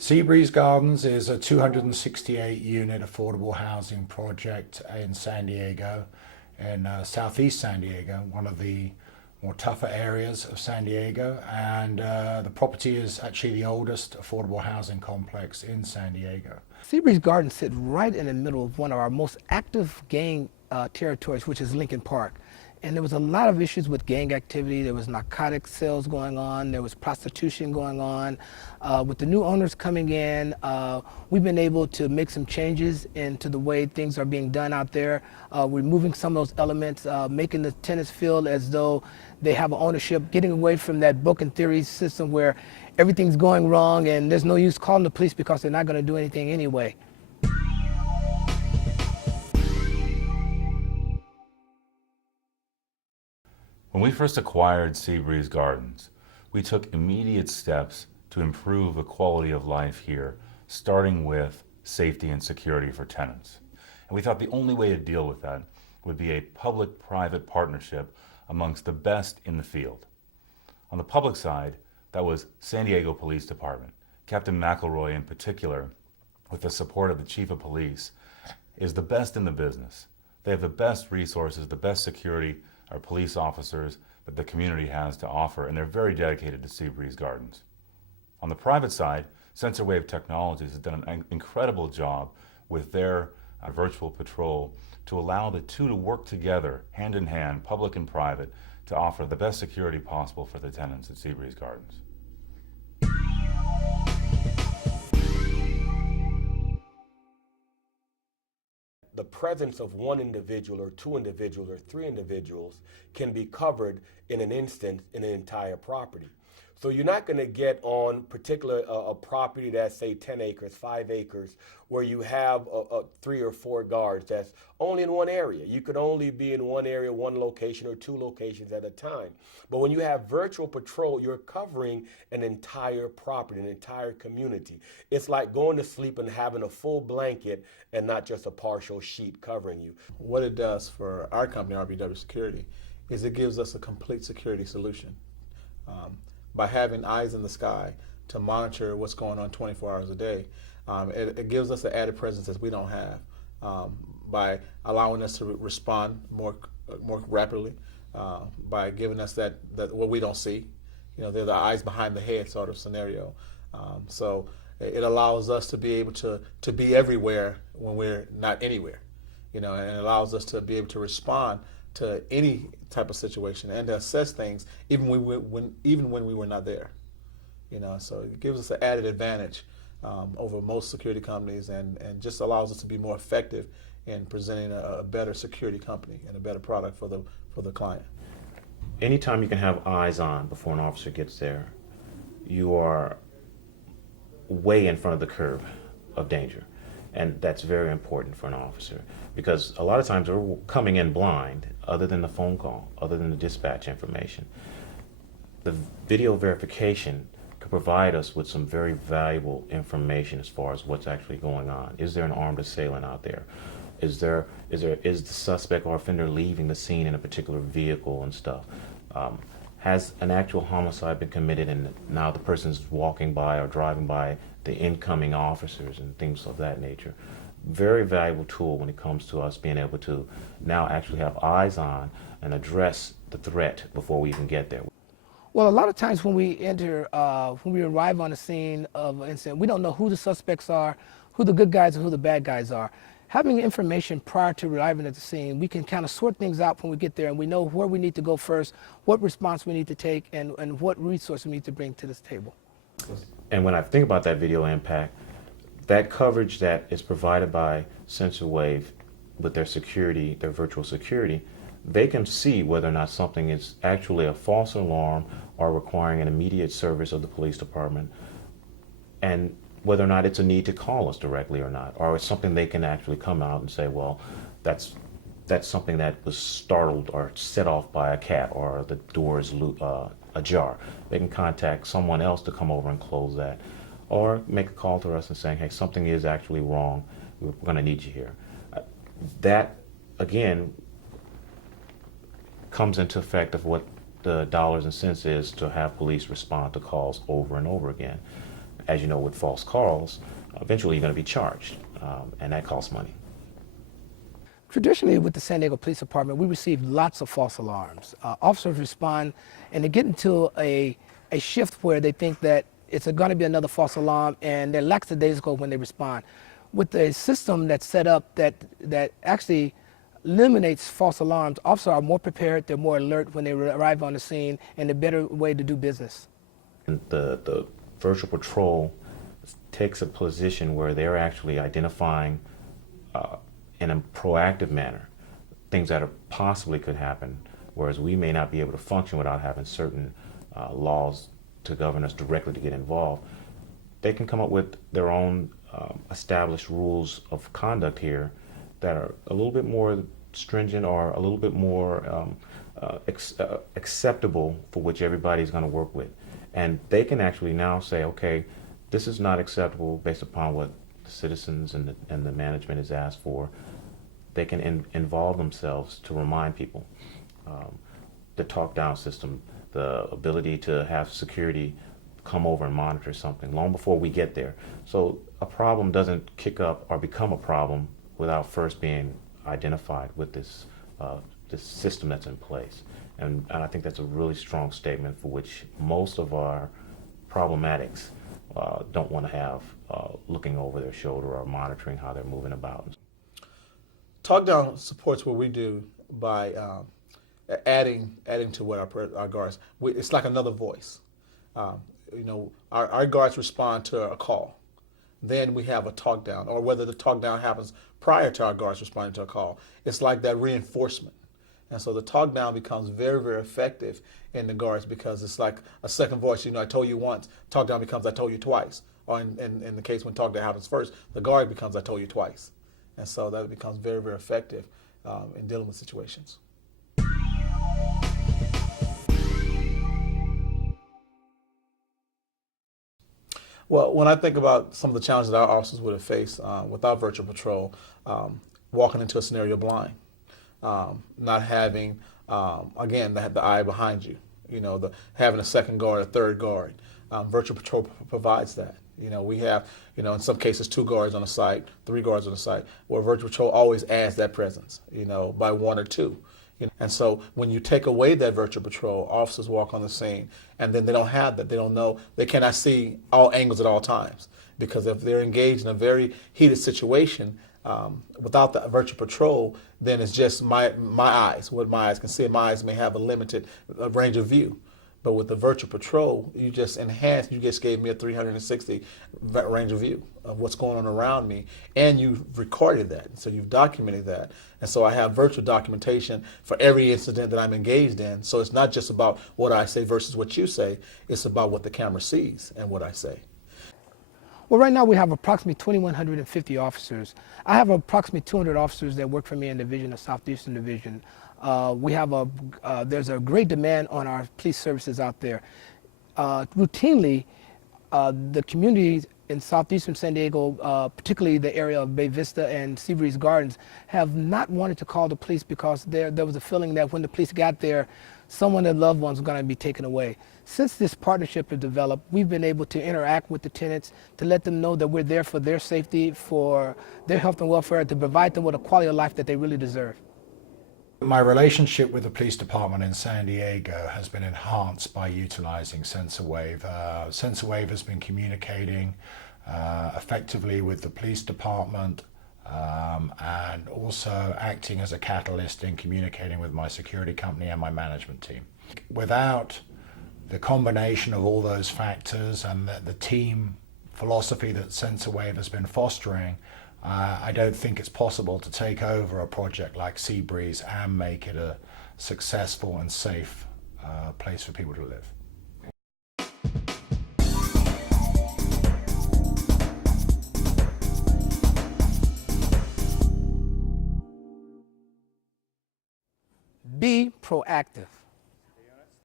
Seabreeze Gardens is a 268 unit affordable housing project in San Diego, in southeast San Diego, one of the more tougher areas of San Diego. And the property is actually the oldest affordable housing complex in San Diego. Seabreeze Gardens sits right in the middle of one of our most active gang territories, which is Lincoln Park. And there was a lot of issues with gang activity. There was narcotic sales going on. There was prostitution going on. With the new owners coming in, we've been able to make some changes into the way things are being done out there. Removing some of those elements, making the tenants feel as though they have ownership, getting away from that book and theory system where everything's going wrong and there's no use calling the police because they're not going to do anything anyway. When we first acquired Seabreeze Gardens, we took immediate steps to improve the quality of life here, starting with safety and security for tenants. And we thought the only way to deal with that would be a public-private partnership amongst the best in the field. On the public side, that was San Diego Police Department. Captain McElroy in particular, with the support of the Chief of Police, is the best in the business. They have the best resources, the best security, our police officers that the community has to offer, and they're very dedicated to Seabreeze Gardens. On the private side, Sensorwave Technology has done an incredible job with their virtual patrol to allow the two to work together, hand in hand, public and private, to offer the best security possible for the tenants at Seabreeze Gardens. The presence of one individual or two individuals or three individuals can be covered in an instant in an entire property. So you're not going to get on a property that's say 10 acres, 5 acres, where you have 3 or 4 guards that's only in one area. You could only be in one area, one location, or 2 locations at a time. But when you have virtual patrol, you're covering an entire property, an entire community. It's like going to sleep and having a full blanket and not just a partial sheet covering you. What it does for our company, RBW Security, is it gives us a complete security solution. By having eyes in the sky to monitor what's going on 24 hours a day, it gives us an added presence that we don't have by allowing us to respond more rapidly, by giving us that what we don't see. You know, they're the eyes behind the head sort of scenario. So it allows us to be able to be everywhere when we're not anywhere. You know, and it allows us to be able to respond to any type of situation and to assess things even when we were not there. You know, so it gives us an added advantage over most security companies and just allows us to be more effective in presenting a better security company and a better product for the client. Anytime you can have eyes on before an officer gets there, you are way in front of the curve of danger. And that's very important for an officer because a lot of times we're coming in blind, other than the phone call, other than the dispatch information. The video verification could provide us with some very valuable information as far as what's actually going on. Is there an armed assailant out there? Is the suspect or offender leaving the scene in a particular vehicle and stuff? Has an actual homicide been committed and now the person's walking by or driving by the incoming officers and things of that nature? Very valuable tool when it comes to us being able to now actually have eyes on and address the threat before we even get there. Well, a lot of times when we arrive on the scene of an incident, we don't know who the suspects are, who the good guys and who the bad guys are. Having information prior to arriving at the scene, we can kind of sort things out when we get there and we know where we need to go first, what response we need to take, and what resource we need to bring to this table. And when I think about that video impact, that coverage that is provided by Sensorwave with their security, their virtual security, they can see whether or not something is actually a false alarm or requiring an immediate service of the police department, and whether or not it's a need to call us directly or not, or it's something they can actually come out and say, well, that's something that was startled or set off by a cat or the door is ajar. They can contact someone else to come over and close that, or make a call to us and saying, hey, something is actually wrong, we're going to need you here. That, again, comes into effect of what the dollars and cents is to have police respond to calls over and over again. as you know, with false calls, eventually you're going to be charged, and that costs money. Traditionally, with the San Diego Police Department, we receive lots of false alarms. Officers respond, and they get into a shift where they think that it's going to be another false alarm, and they're lackadaisical when they respond. With a system that's set up that actually eliminates false alarms, officers are more prepared, they're more alert when they arrive on the scene, and a better way to do business. The virtual patrol takes a position where they're actually identifying in a proactive manner things that are possibly could happen, whereas we may not be able to function without having certain laws to govern us directly to get involved. They can come up with their own established rules of conduct here that are a little bit more stringent or a little bit more acceptable for which everybody's going to work with. And they can actually now say, okay, this is not acceptable based upon what the citizens and the management has asked for. They can involve themselves to remind people. The talk down system, the ability to have security come over and monitor something long before we get there. So a problem doesn't kick up or become a problem without first being identified with this system that's in place. And I think that's a really strong statement for which most of our problematics don't want to have looking over their shoulder or monitoring how they're moving about. Talk down supports what we do by adding to what our guards. It's like another voice. Our guards respond to a call. Then we have a talk down, or whether the talk down happens prior to our guards responding to a call. It's like that reinforcement. And so the talk down becomes very, very effective in the guards because it's like a second voice. I told you once. Talk down becomes I told you twice. Or in the case when talk down happens first, the guard becomes I told you twice. And so that becomes very, very effective in dealing with situations. Well, when I think about some of the challenges that our officers would have faced without virtual patrol, walking into a scenario blind, not having, again, the eye behind you, having a second guard, a third guard. Virtual patrol provides that. We have, in some cases, 2 guards on the site, 3 guards on the site, where virtual patrol always adds that presence, by 1 or 2. And so when you take away that virtual patrol, officers walk on the scene, and then they don't have that. They don't know. They cannot see all angles at all times, because if they're engaged in a very heated situation, without the virtual patrol, then it's just my eyes, what my eyes can see. My eyes may have a limited range of view. But with the virtual patrol, you just enhanced, you just gave me a 360 range of view of what's going on around me, and you've recorded that, so you've documented that. And so I have virtual documentation for every incident that I'm engaged in. So it's not just about what I say versus what you say, it's about what the camera sees and what I say. Well, right now we have approximately 2,150 officers. I have approximately 200 officers that work for me in the division, the Southeastern Division. There's a great demand on our police services out there. Routinely, the communities in southeastern San Diego, particularly the area of Bay Vista and Seabreeze Gardens, have not wanted to call the police because there was a feeling that when the police got there, someone of their loved ones was going to be taken away. Since this partnership has developed, we've been able to interact with the tenants to let them know that we're there for their safety, for their health and welfare, to provide them with a quality of life that they really deserve. My relationship with the police department in San Diego has been enhanced by utilizing Sensorwave. Sensorwave has been communicating effectively with the police department and also acting as a catalyst in communicating with my security company and my management team. Without the combination of all those factors and the team philosophy that Sensorwave has been fostering, I don't think it's possible to take over a project like Seabreeze and make it a successful and safe place for people to live. Be proactive.